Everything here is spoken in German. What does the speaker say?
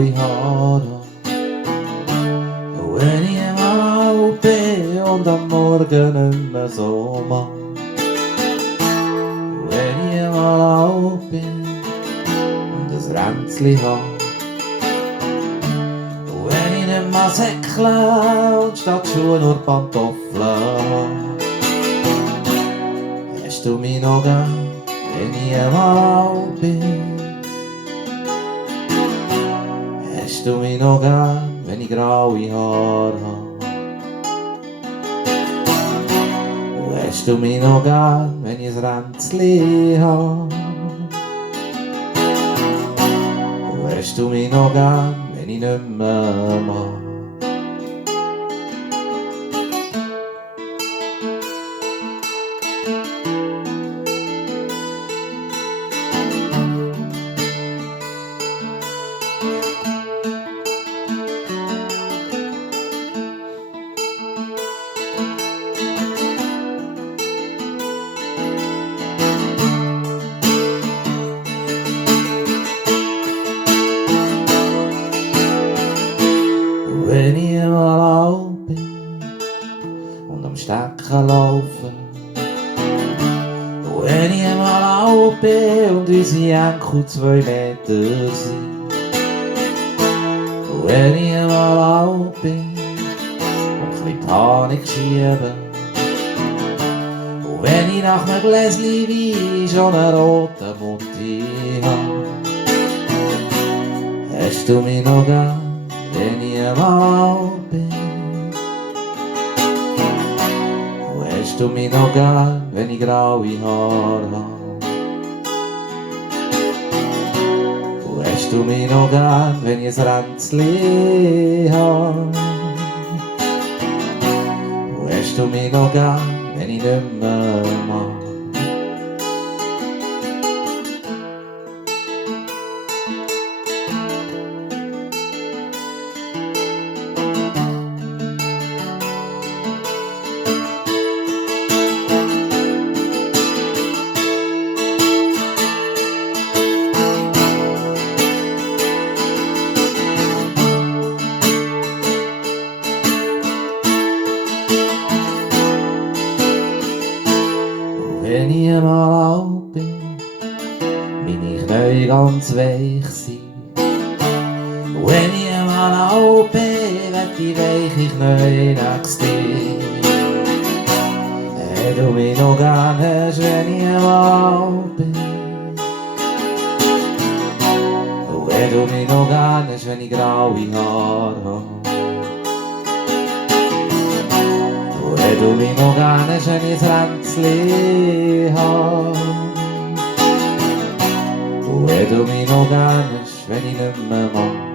graue Haare. Wenn ich mal bin und am Morgen nicht mehr so mag. Wenn ich mal alt bin und ein Ränzli hab. Wenn ich nicht mehr säckle und statt Schuhe nur Pantoffeln hab. Hast du mich noch gern, wenn ich mal alt bin? Hast du mich noch gern, wenn ich graue Haare hab? Hast du mich noch gern, wenn ich ein Ränzli hab? Hast du mich noch gern, wenn ich nicht mehr mag? Wenn ich mal alt bin und am Stecken laufe. Wenn ich mal alt bin und unsere Enkel 2 Meter sind. Wenn ich mal alt bin und ein bisschen Panik schiebe. Wenn ich nach einem Gläschen Wein schon einen roten Mund habe. Hast du mich noch gern, wenn ich mal alt bin? Hast du mich noch gern, wenn ich graue Haare hab? Hast du mich noch gern, wenn ich ein Ränzli hab? Hast du mich noch gern, wenn ich nicht mehr mag? Wenn ich mal alt bin, meine Knie ganz weich sind. Wenn ich mal alt bin, werd die weiche Knie nächst dir. Wenn du mich noch gern hast, wenn ich mal alt bin. Wenn du mich noch gern hast, wenn ich graue Haare hab. Wenn du mich noch gern hast, wenn ich ein Ränzli hab. Wenn du mich noch gern hast, wenn ich nicht mehr mag.